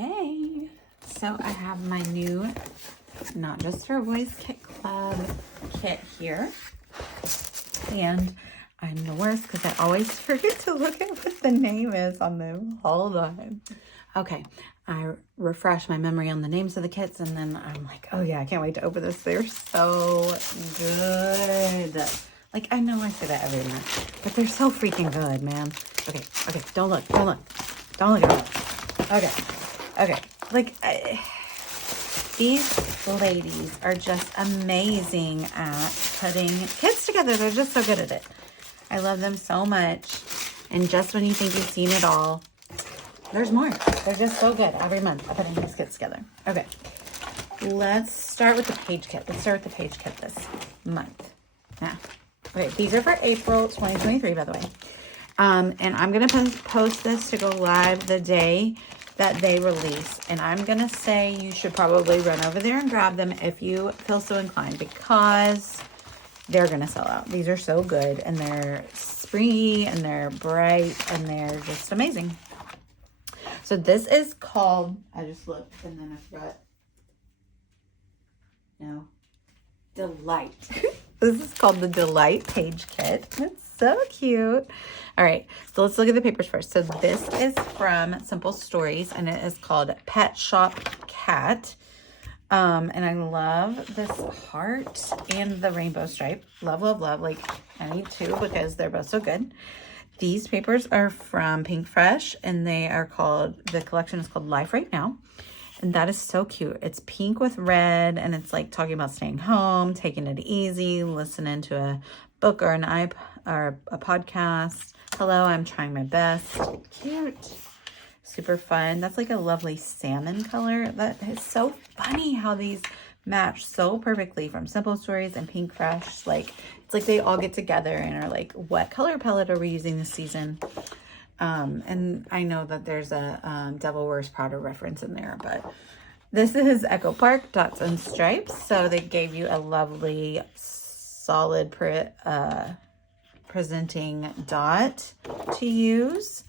Hey, so I have my new Not Just for Boys Kit Club kit here. And I'm the worst because I always forget to look at what the name is on them. Hold on. Okay, I refresh my memory on the names of the kits and then I'm like, oh yeah, I can't wait to open this. They're so good. Like, I know I say that every month, but they're so freaking good, man. Okay, don't look at it. Okay, like, these ladies are just amazing at putting kits together. They're just so good at it. I love them so much. And just when you think you've seen it all, there's more. They're just so good every month at putting these kits together. Okay, let's start with the page kit. Let's start with the page kit this month. Yeah. Okay, these are for April 2023, by the way. And I'm going to post this to go live the day that they release. And I'm going to say you should probably run over there and grab them if you feel so inclined, because they're going to sell out. These are so good, and they're springy, and they're bright, and they're just amazing. So this is called, I just looked and then I forgot. No. Delight. This is called the Delight Page Kit. It's so cute. All right, so let's look at the papers first. So this is from Simple Stories, and it is called Pet Shop Cat. And I love this heart and the rainbow stripe. Love, love, love. Like, I need two because they're both so good. These papers are from Pink Fresh, and they are called, the collection is called Life Right Now. And that is so cute. It's pink with red, and it's like talking about staying home, taking it easy, listening to a book or or a podcast. Hello, I'm trying my best. Cute. Super fun. That's like a lovely salmon color. That is so funny how these match so perfectly from Simple Stories and Pink Fresh. Like, it's like they all get together and are like, what color palette are we using this season? And I know that there's a Devil Wears Prada reference in there, but this is Echo Park Dots and Stripes. So they gave you a lovely, solid presenting dot to use.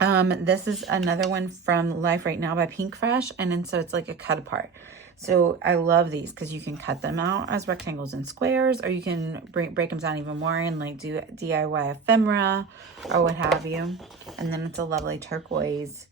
This is another one from Life Right Now by Pink Fresh, and then so it's like a cut apart. So I love these because you can cut them out as rectangles and squares, or you can break them down even more and like do DIY ephemera or what have you. And then it's a lovely turquoise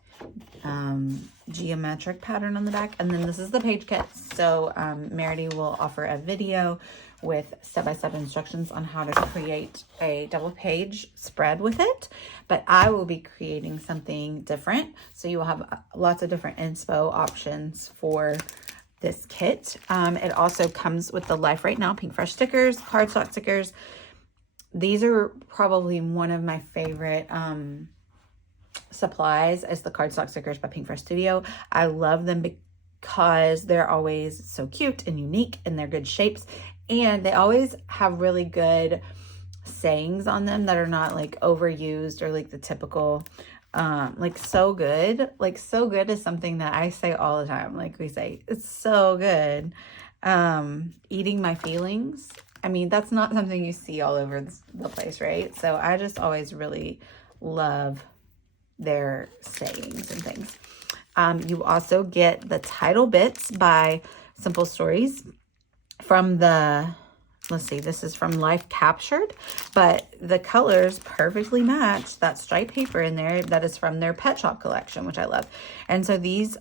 geometric pattern on the back. And then this is the page kit. So Meredy will offer a video with step-by-step instructions on how to create a double page spread with it. But I will be creating something different. So you will have lots of different inspo options for this kit. It also comes with the Life Right Now Pink Fresh stickers, cardstock stickers. These are probably one of my favorite supplies is the cardstock stickers by Pink Fresh Studio. I love them because they're always so cute and unique, and they're good shapes, and they always have really good sayings on them that are not like overused or like the typical like so good. Like so good is something that I say all the time. Like we say, it's so good. Eating my feelings. I mean, that's not something you see all over the place, right? So I just always really love their sayings and things. You also get the title bits by Simple Stories from the, let's see, this is from Life Captured, but the colors perfectly match that striped paper in there that is from their Pet Shop collection, which I love. And so these,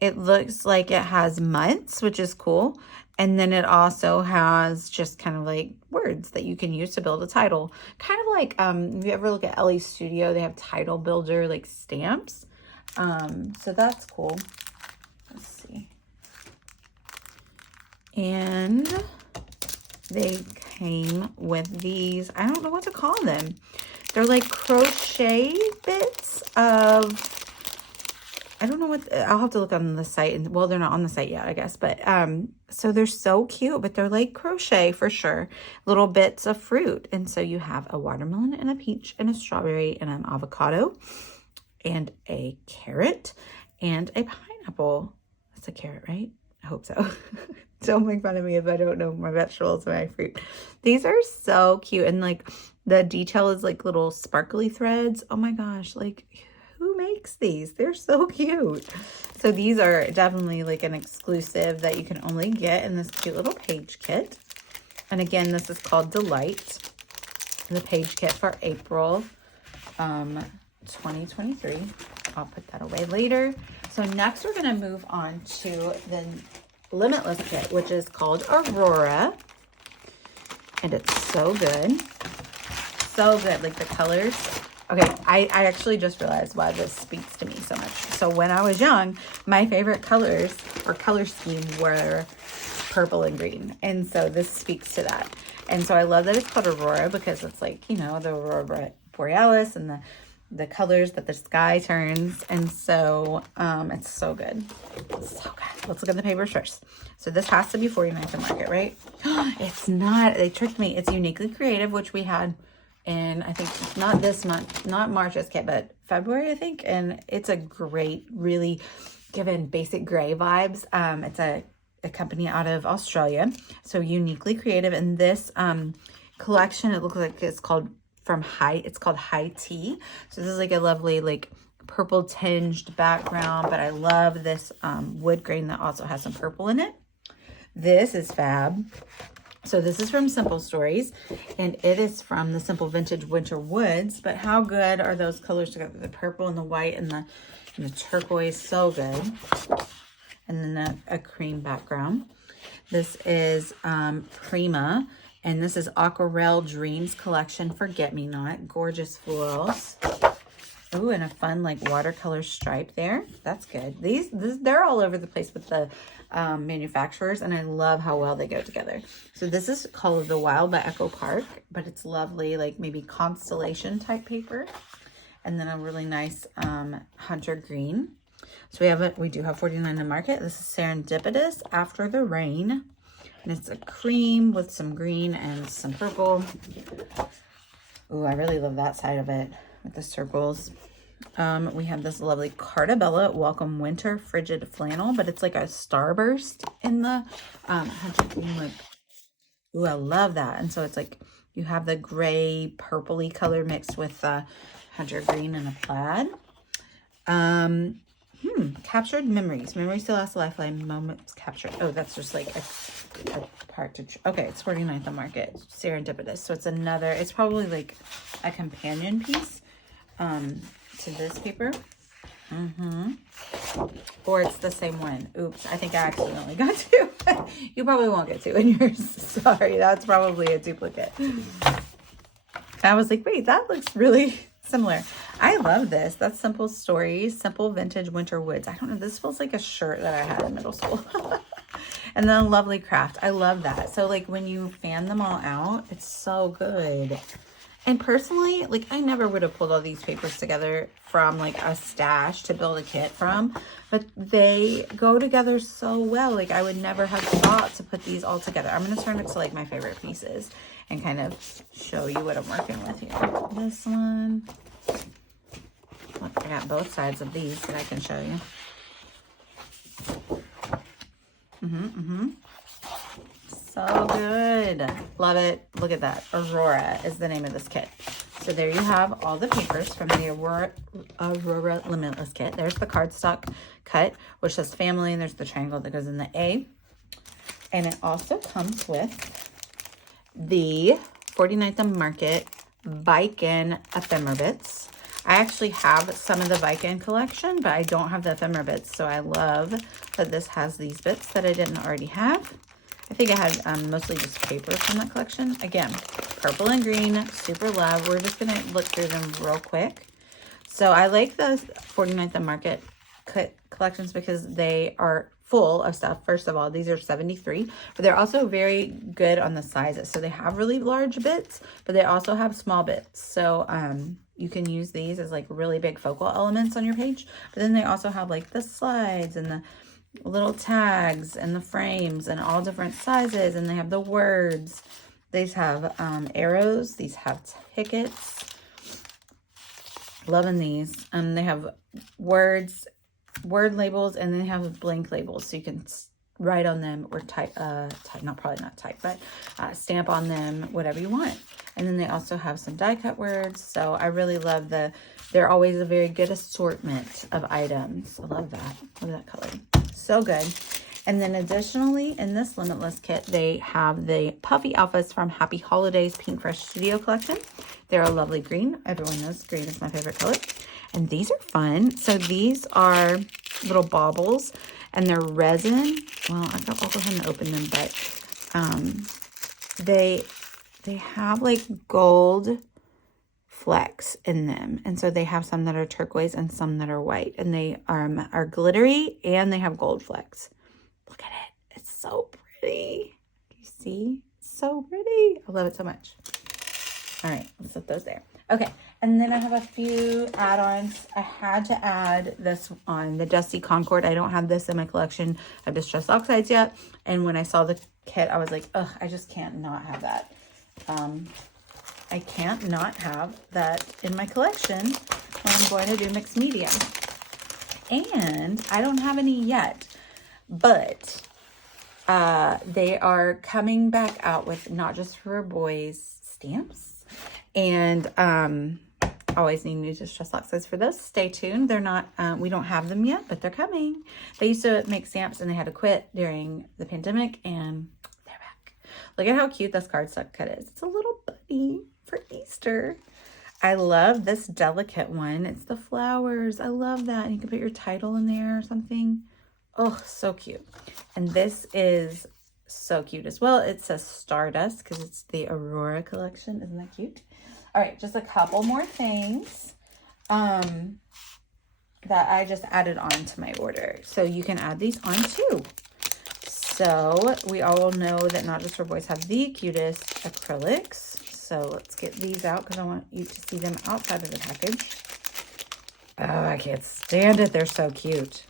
it looks like it has months, which is cool. And then it also has just kind of like words that you can use to build a title. Kind of like, if you ever look at Ellie's Studio, they have title builder like stamps. So that's cool. Let's see. And they came with these, I don't know what to call them. They're like crochet bits of, I don't know what, I'll have to look on the site. And well, they're not on the site yet, I guess. But so they're so cute, but they're like crochet for sure. Little bits of fruit. And so you have a watermelon and a peach and a strawberry and an avocado and a carrot and a pineapple. That's a carrot, right? I hope so. Don't make fun of me if I don't know my vegetables and my fruit. These are so cute. And like the detail is like little sparkly threads. Oh my gosh, like who makes these? They're so cute. So these are definitely like an exclusive that you can only get in this cute little page kit. And again, this is called Delight, the page kit for April 2023. I'll put that away later. So next we're going to move on to the Limitless kit, which is called Aurora. And it's so good. So good. Like the colors. Okay, I actually just realized why this speaks to me so much. So when I was young, my favorite colors or color scheme were purple and green. And so this speaks to that. And so I love that it's called Aurora because it's like, you know, the Aurora Borealis and the colors that the sky turns. And so it's so good. It's so good. Let's look at the papers first. So this has to be 49th and Market, right? It's not. They tricked me. It's Uniquely Creative, which we had in, I think, not this month, not March's kit, but February, I think. And it's a great, really given basic gray vibes. It's a company out of Australia. So Uniquely Creative. And this collection, it looks like it's called it's called High Tea. So this is like a lovely, like purple tinged background, but I love this wood grain that also has some purple in it. This is fab. So this is from Simple Stories, and it is from the Simple Vintage Winter Woods. But how good are those colors together? The purple and the white and the turquoise, so good. And then a cream background. This is Prima, and this is Aquarelle Dreams Collection Forget-Me-Not. Gorgeous florals. Ooh, and a fun like watercolor stripe there. That's good. They're all over the place with the manufacturers, and I love how well they go together. So this is called The Wild by Echo Park, but it's lovely, like maybe constellation type paper. And then a really nice hunter green. So we do have 49 in Market. This is Serendipitous After the Rain. And it's a cream with some green and some purple. Ooh, I really love that side of it with the circles. We have this lovely Cartabella Welcome Winter Frigid Flannel, but it's like a starburst in the hunter green. Like, ooh, I love that. And so it's like you have the gray purpley color mixed with hunter green and a plaid. Captured Memories. Memories to Last a Lifeline. Moments Captured. Oh, that's just like a part to... Okay, it's 49th on Market. Serendipitous. So it's probably like a companion piece to this paper. Or it's the same one. Oops, I think I accidentally got two. You probably won't get two in yours. Sorry, that's probably a duplicate. I was like, wait, that looks really similar. I love this. That's Simple Stories, Simple Vintage Winter Woods. I don't know. This feels like a shirt that I had in middle school. And then Lovely Craft. I love that. So like when you fan them all out, it's so good. And personally, like I never would have pulled all these papers together from like a stash to build a kit from, but they go together so well. Like I would never have thought to put these all together. I'm going to turn it to like my favorite pieces and kind of show you what I'm working with here. This one. Look, I got both sides of these that I can show you. So good. Love it. Look at that. Aurora is the name of this kit. So there you have all the papers from the Aurora Limitless kit. There's the cardstock cut, which says family, and there's the triangle that goes in the A. And it also comes with the 49th and Market Viken ephemera bits. I actually have some of the Viken collection, but I don't have the ephemera bits. So I love that this has these bits that I didn't already have. I think I had mostly just paper from that collection. Again, purple and green, super love. We're just going to look through them real quick. So I like the 49th and Market collections because they are full of stuff. First of all, these are 73, but they're also very good on the sizes. So they have really large bits, but they also have small bits. So you can use these as like really big focal elements on your page. But then they also have like the slides and the little tags and the frames and all different sizes, and they have the words. These have arrows. These have tickets. Loving these. They have word labels, and then they have blank labels, so you can write on them or type, probably not type, but stamp on them, whatever you want. And then they also have some die cut words. So I really love they're always a very good assortment of items. I love that. Look at that color. So good. And then additionally, in this Limitless kit, they have the Puffy Alphas from Happy Holidays Pink Fresh Studio Collection. They're a lovely green. Everyone knows green is my favorite color. And these are fun. So these are little baubles, and they're resin. Well, I'll go ahead and open them, but they have like gold flecks in them. And so they have some that are turquoise and some that are white, and they are glittery, and they have gold flecks. Look at it. It's so pretty. You see? So pretty. I love it so much. All right, let's put those there. Okay, and then I have a few add-ons. I had to add this on, the Dusty Concord. I don't have this in my collection of Distress Oxides yet. And when I saw the kit, I was like, ugh, I just can't not have that. I can't not have that in my collection when I'm going to do mixed media. And I don't have any yet, but they are coming back out with Not Just for Boys stamps. And always need new Distress Oxides for those. Stay tuned. They're not, we don't have them yet, but they're coming. They used to make stamps and they had to quit during the pandemic, and they're back. Look at how cute this cardstock cut is. It's a little bunny for Easter. I love this delicate one. It's the flowers. I love that. And you can put your title in there or something. Oh, so cute. And this is so cute as well. It says Stardust because it's the Aurora collection. Isn't that cute? All right, just a couple more things that I just added on to my order. So you can add these on too. So we all know that Not Just for Boys have the cutest acrylics. So let's get these out because I want you to see them outside of the package. Oh, I can't stand it. They're so cute.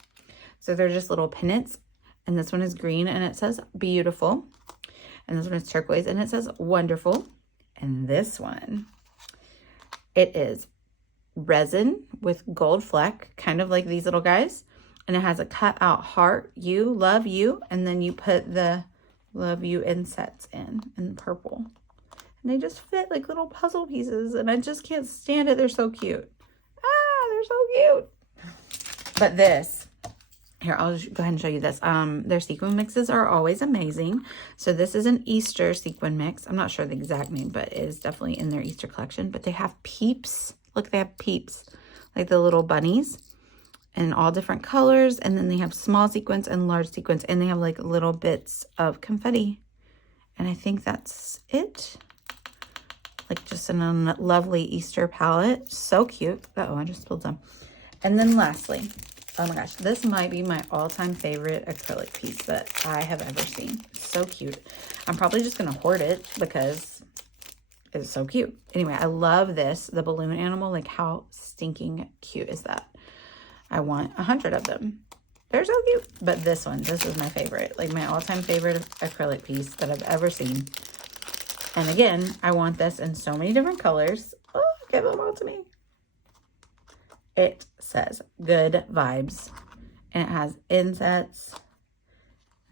So they're just little pennants. And this one is green and it says beautiful. And this one is turquoise and it says wonderful. And this one, it is resin with gold fleck, kind of like these little guys. And it has a cut out heart, you, love you. And then you put the love you insets in purple. And they just fit like little puzzle pieces. And I just can't stand it. They're so cute. Ah, they're so cute. But this, here, I'll just go ahead and show you this. Their sequin mixes are always amazing. So this is an Easter sequin mix. I'm not sure the exact name, but it is definitely in their Easter collection. But they have peeps. Look, they have peeps, like the little bunnies in all different colors. And then they have small sequins and large sequins. And they have like little bits of confetti. And I think that's it. Like just in a lovely Easter palette. So cute. Uh-oh, I just spilled some. And then lastly, oh my gosh, this might be my all-time favorite acrylic piece that I have ever seen. So cute. I'm probably just going to hoard it because it's so cute. Anyway, I love this. The balloon animal, like how stinking cute is that? I want 100 of them. They're so cute. But this one, this is my favorite. Like my all-time favorite acrylic piece that I've ever seen. And again, I want this in so many different colors. Oh, give them all to me. It says good vibes. And it has insets.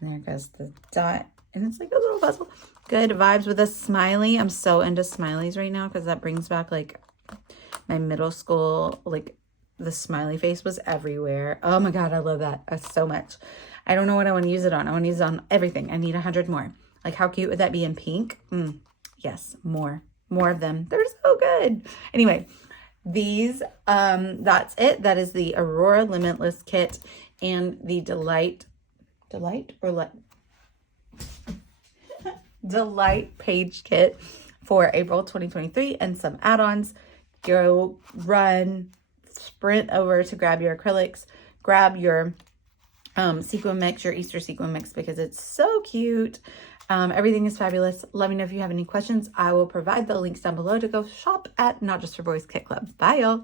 And there goes the dot. And it's like a little puzzle. Good vibes with a smiley. I'm so into smileys right now because that brings back like my middle school. Like the smiley face was everywhere. Oh my God, I love that so much. I don't know what I want to use it on. I want to use it on everything. I need 100 more. Like how cute would that be in pink? Yes, more of them. They're so good. Anyway, these, that's it. That is the Aurora Limitless kit and the Delight page kit for April 2023 and some add-ons. Go run, sprint over to grab your acrylics, grab your sequin mix, your Easter sequin mix, because it's so cute. Everything is fabulous. Let me know if you have any questions. I will provide the links down below to go shop at Not Just for Boys Kit Club. Bye, y'all.